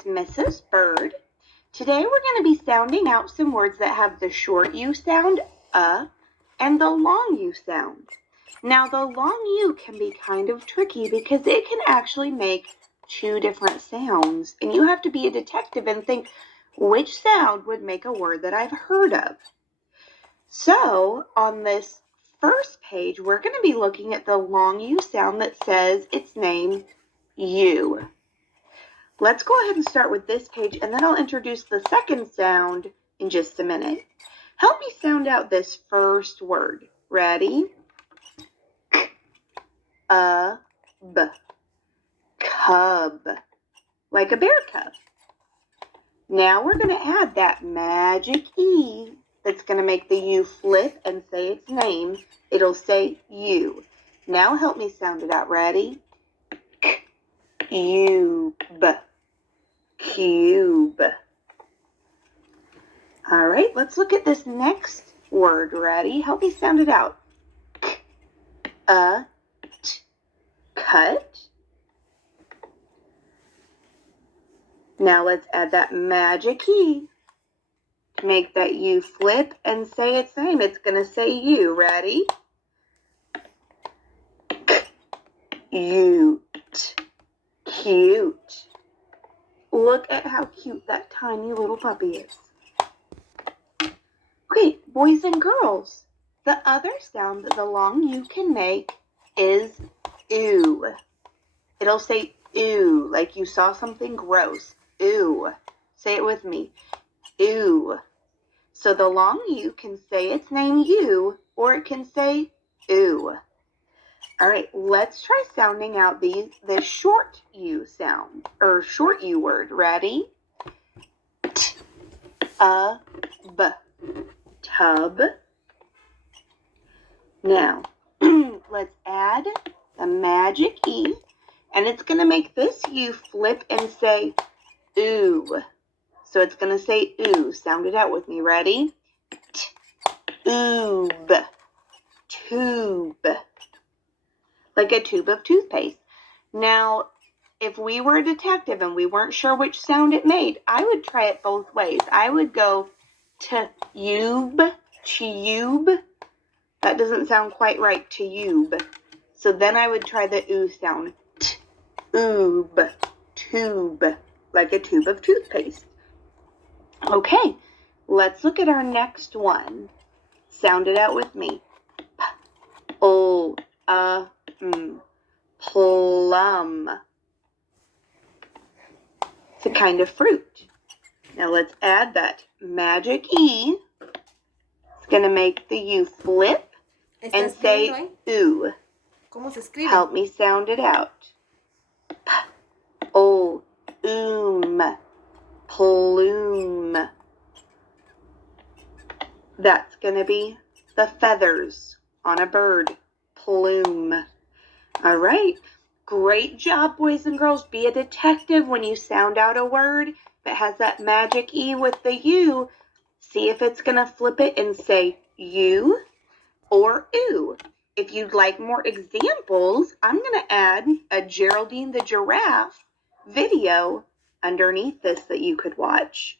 it's Mrs. Bird. Today we're going to be sounding out some words that have the short U sound, and the long U sound. Now the long U can be kind of tricky because it can actually make two different sounds, and you have to be a detective and think which sound would make a word that I've heard of. So on this first page, we're going to be looking at the long U sound that says its name, U. Let's go ahead and start with this page, and then I'll introduce the second sound in just a minute. Help me sound out this first word. Ready? B. Cub. Like a bear cub. Now we're going to add that magic E that's going to make the U flip and say its name. It'll say U. Now help me sound it out. Ready? Cube. Cube. All right, let's look at this next word. Ready? Help me sound it out. Cut. Now let's add that magic E to make that U flip and say its name. It's going to say U. Ready? Cute. Cute. Look at how cute that tiny little puppy is. Great, boys and girls. The other sound that the long U can make is ooh. It'll say ooh, like you saw something gross. Ooh. Say it with me. Ooh. So the long U can say its name U, or it can say ooh. All right, let's try sounding out the short U sound, or short U word. Ready? B. Tub. Now, let's add the magic E, and it's going to make this U flip and say ooh. So it's going to say ooh. Sound it out with me. Ready? Oob. Tube. Like a tube of toothpaste. Now, if we were a detective and we weren't sure which sound it made, I would try it both ways. I would go tube, tube. That doesn't sound quite right, tube. So then I would try the ooh sound. Oob, tube, like a tube of toothpaste. Okay, let's look at our next one. Sound it out with me. Plum. It's a kind of fruit. Now let's add that magic E. It's going to make the U flip and say ooh. ¿Cómo se escribe? Help me sound it out. Plume. That's going to be the feathers on a bird. Plume. All right. Great job, boys and girls. Be a detective when you sound out a word that has that magic E with the U. See if it's going to flip it and say U or ooh. If you'd like more examples, I'm going to add a Geraldine the Giraffe video underneath this that you could watch.